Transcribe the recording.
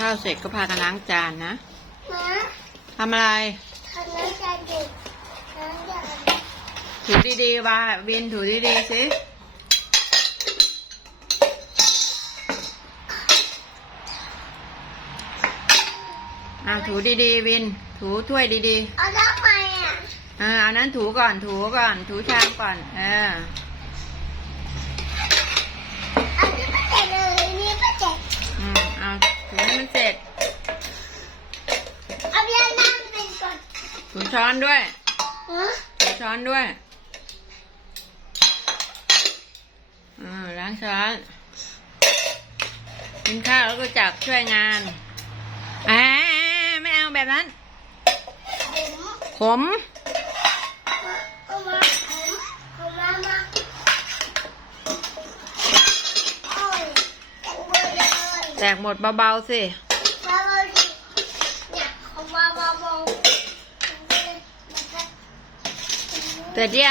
ข้าวเสร็จก็พากันล้างจานนะมาทำอะไรทำน้ำจานเด็กน้ำจานถูดีๆว่าวินถูดีๆสิอะถูดีๆวิน ถูถ้วยดีเอาทำไมอะๆเออเอานั้นถูก่อนถูก่อน ถูชามก่อน เออ อันนี้ไม่เจ็บเลยนี่ไม่เจ็บ อืมเอาถูให้มันเสร็จ เอาเบียร์นั่งเป็นก่ อนถูช้อนด้วยฮะถูช้อนด้วยอ่าล้างช้อนกินข้าวแล้วก็จับช่วยงานอ่าไม่เอาแบบนั้นผมขมเอามาผมเอามามาโอ้ยแตงหมดเลยแตกหมดเบาๆสิ 再见。